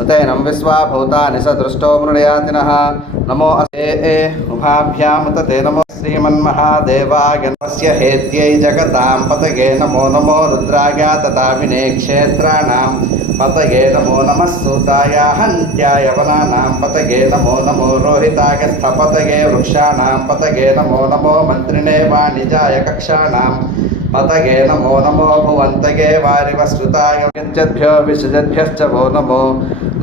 उतैनं विश्वा भूतानि स दृष्टो मृडयातिनः नमो अस्ते उभाभ्यामुत ते नमो श्रीमन्महादेवाय नमस्य हेत्यै जगतां पतये नमो नमो रुद्राय तथाविने क्षेत्राणां पतये नमो नमः सूताय हन्त्याय वनानां पतये नमो नमो रोहिताय स्थपतये वृक्षाणां पतये नमो नमो मन्त्रिणे वाणिजाय कक्षाणां पतये नमो नमो भुवन्तये वारिवस्रुताय विद्यद्भ्यो विसृजद्भ्यश्च वो नमो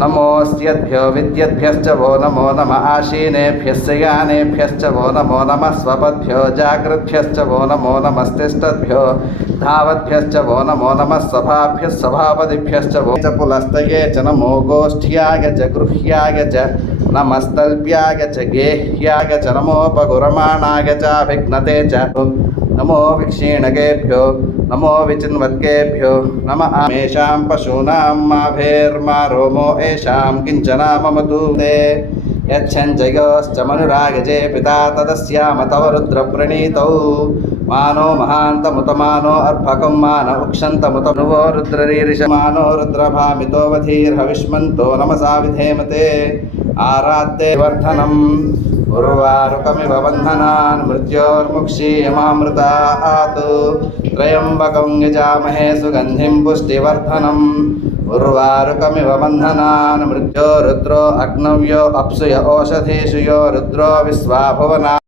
नमोऽस्यद्भ्यो विद्यद्भ्यश्च वो नमो नमः आशीनेभ्यस्य यानेभ्यश्च वो नमो नमः स्वपद्भ्यो जाग्रद्भ्यश्च वो नमो नमस्तिष्ठद्भ्यो धावद्भ्यश्च वो नमो नमः स्वभाभ्यः स्वभापदिभ्यश्च वो च पुलस्तये च नमो गोष्ठ्याय च गृह्याय च नमस्तल्प्याय च गेह्याय च नमोपगुरमाणाय च विघ्नते च नमो विक्षीणकेभ्यो नमो विचिन्वद्केभ्यो नम आमेषां पशूनां माभेर्मा रोमो येषां किञ्चना मम तु ते यच्छञ्जयोश्च मनुरागजे पिता तदस्याम तव रुद्रप्रणीतौ मानो महान्तमुतमानो अर्भकं मान उक्षन्तमुत नुवो रुद्ररीरिषमानो रुद्रभामितो वधीर्हविष्मन्तो नमसा विधेमते आराध्ये वर्धनम् उर्वारुकमिव बन्धनान् मृत्योर्मुक्षीयमामृतात् त्र्यम्बकं यजामहे सुगन्धिं पुष्टिवर्धनम् उर्वारुकमिव बन्धनान् मृत्यो रुद्रो अग्नव्यो अप्सुय ओषधीषु यो रुद्रो विश्वा भुवना